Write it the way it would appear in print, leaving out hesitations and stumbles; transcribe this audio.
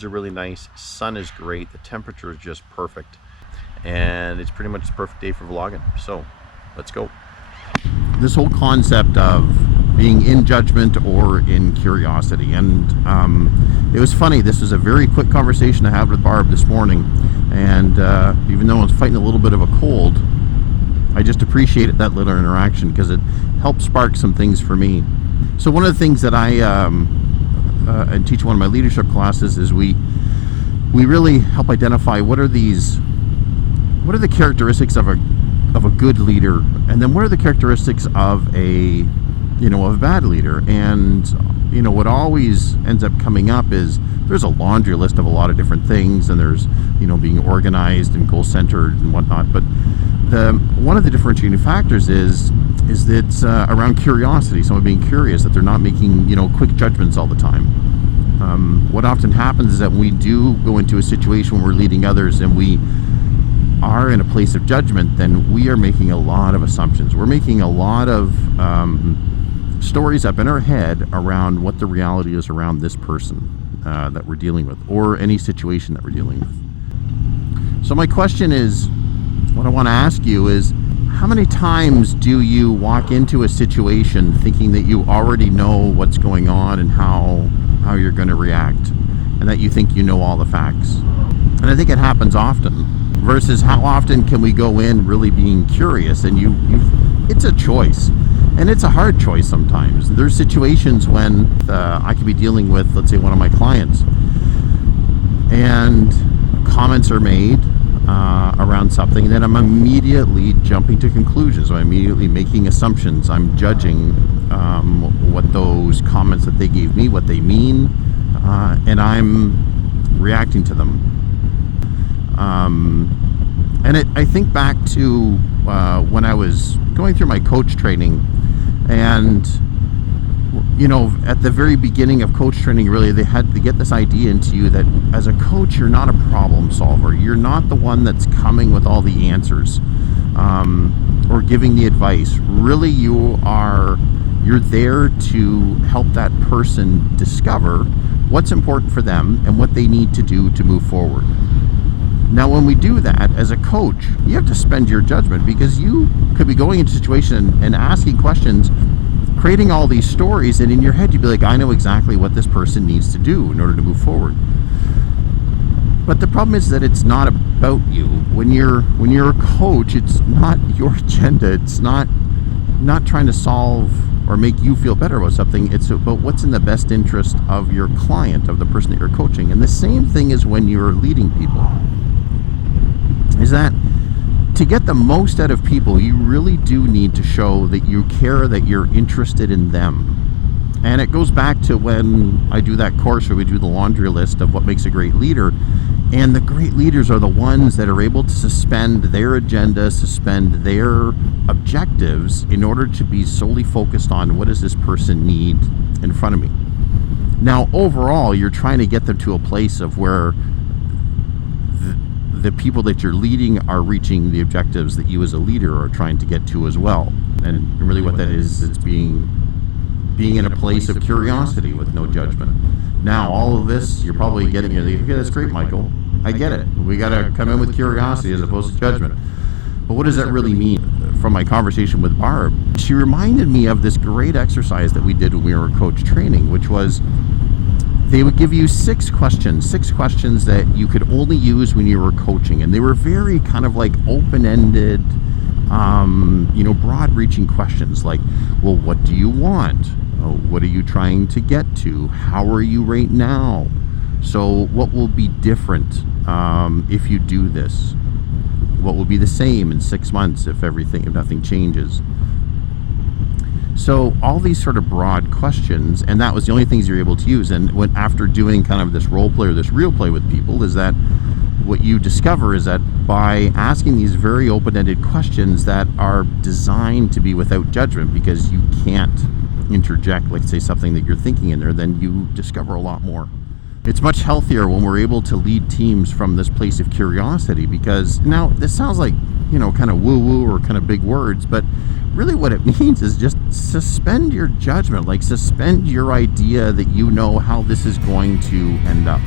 Birds are really nice. Sun is great. The temperature is just perfect. And it's pretty much the perfect day for vlogging. So let's go. This whole concept of being in judgment or in curiosity. And it was funny. This was a very quick conversation I had with Barb this morning. And even though I was fighting a little bit of a cold, I just appreciated that little interaction because it helped spark some things for me. So one of the things that I teach one of my leadership classes is we really help identify what are the characteristics of a good leader, and then what are the characteristics of a bad leader. And what always ends up coming up is there's a laundry list of a lot of different things, and there's being organized and goal-centered and whatnot. But one of the differentiating factors is that around curiosity, someone being curious, that they're not making quick judgments all the time. What often happens is that when we do go into a situation where we're leading others and we are in a place of judgment, then we are making a lot of assumptions. We're making a lot of stories up in our head around what the reality is around this person that we're dealing with, or any situation that we're dealing with. So my question is, what I want to ask you is, how many times do you walk into a situation thinking that you already know what's going on and how you're going to react, and that you think you know all the facts? And I think it happens often, versus how often can we go in really being curious, and it's a choice, and it's a hard choice sometimes. There's situations when I could be dealing with, let's say, one of my clients, and comments are made around something, and then I'm immediately jumping to conclusions. I'm immediately making assumptions. I'm judging what those comments that they gave me, what they mean, and I'm reacting to them. And I think back to when I was going through my coach training, and at the very beginning of coach training, really, they had to get this idea into you that as a coach, you're not a problem solver. You're not the one that's coming with all the answers or giving the advice. Really, you're there to help that person discover what's important for them and what they need to do to move forward. Now, when we do that as a coach, you have to spend your judgment, because you could be going into a situation and asking questions, creating all these stories, and in your head you'd be like, I know exactly what this person needs to do in order to move forward. But the problem is that it's not about you. When you're a coach, it's not your agenda. It's not trying to solve or make you feel better about something. It's about what's in the best interest of your client, of the person that you're coaching. And the same thing is when you're leading people. Is that to get the most out of people, you really do need to show that you care, that you're interested in them. And it goes back to when I do that course where we do the laundry list of what makes a great leader. And the great leaders are the ones that are able to suspend their agenda, suspend their objectives in order to be solely focused on what does this person need in front of me. Now, overall, you're trying to get them to a place of where the people that you're leading are reaching the objectives that you as a leader are trying to get to as well. And really what that is, it's being in a place of curiosity with no judgment. Now, all of this, you're probably getting it. Okay, that's great, Michael. I get it. We got to come in with curiosity as opposed to judgment. But what does that really mean? From my conversation with Barb, she reminded me of this great exercise that we did when we were coach training, which was they would give you 6 questions that you could only use when you were coaching. And they were very kind of like open-ended, broad-reaching questions like, well, what do you want? What are you trying to get to? How are you right now? So what will be different if you do this? What will be the same in 6 months if nothing changes? So all these sort of broad questions, and that was the only things you're able to use. And after doing kind of this role play or this real play with people, is that what you discover is that by asking these very open-ended questions that are designed to be without judgment, because you can't interject, like say something that you're thinking in there, then you discover a lot more. It's much healthier when we're able to lead teams from this place of curiosity, because now this sounds like, kind of woo-woo or kind of big words, but really what it means is just suspend your judgment, like suspend your idea that you know how this is going to end up.